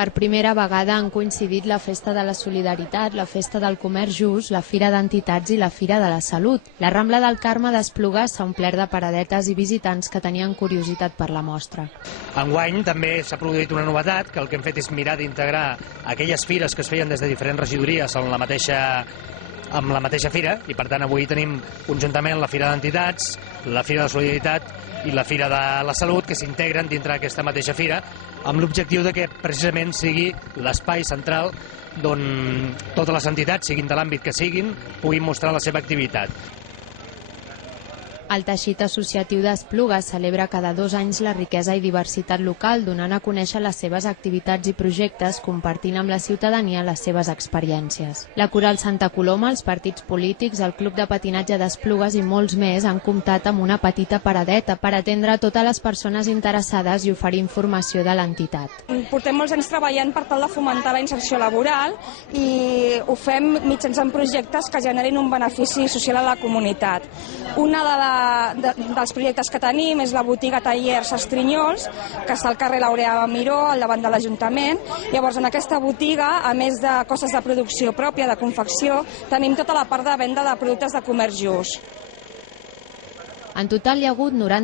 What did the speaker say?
Per primera vegada han coincidit la Festa de la Solidaritat, la Festa del Comerç Just, la Fira d'Entitats i la Fira de la Salut. La Rambla del Carme d'Esplugues s'ha omplert de paradetes i visitants que tenien curiositat per la mostra. Enguany també s'ha produït una novetat, que el que hem fet és mirar d'integrar aquelles fires que es feien des de diferents regidories amb la mateixa fira, i per tant avui tenim conjuntament la Fira d'Entitats, la Fira de Solidaritat i la Fira de la Salut, que s'integren dintre d'aquesta mateixa fira, amb l'objectiu de que precisament sigui l'espai central d'on totes les entitats, siguin de l'àmbit que siguin, puguin mostrar la seva activitat. El teixit associatiu d'Esplugues celebra cada 2 anys la riquesa i diversitat local, donant a conèixer les seves activitats i projectes, compartint amb la ciutadania les seves experiències. La Coral Santa Coloma, els partits polítics, el Club de Patinatge d'Esplugues i molts més han comptat amb una petita paradeta per atendre totes les persones interessades i oferir informació de l'entitat. Portem molts anys treballant per tal de fomentar la inserció laboral i ho fem mitjançant projectes que generin un benefici social a la comunitat. Una dels projectes que tenim és la botiga Tallers Estrinyols, que està al carrer Laureà Miró, al davant de l'Ajuntament. Llavors, en aquesta botiga, a més de coses de producció pròpia, de confecció, tenim tota la part de venda de productes de comerç just. En total hi ha hagut 90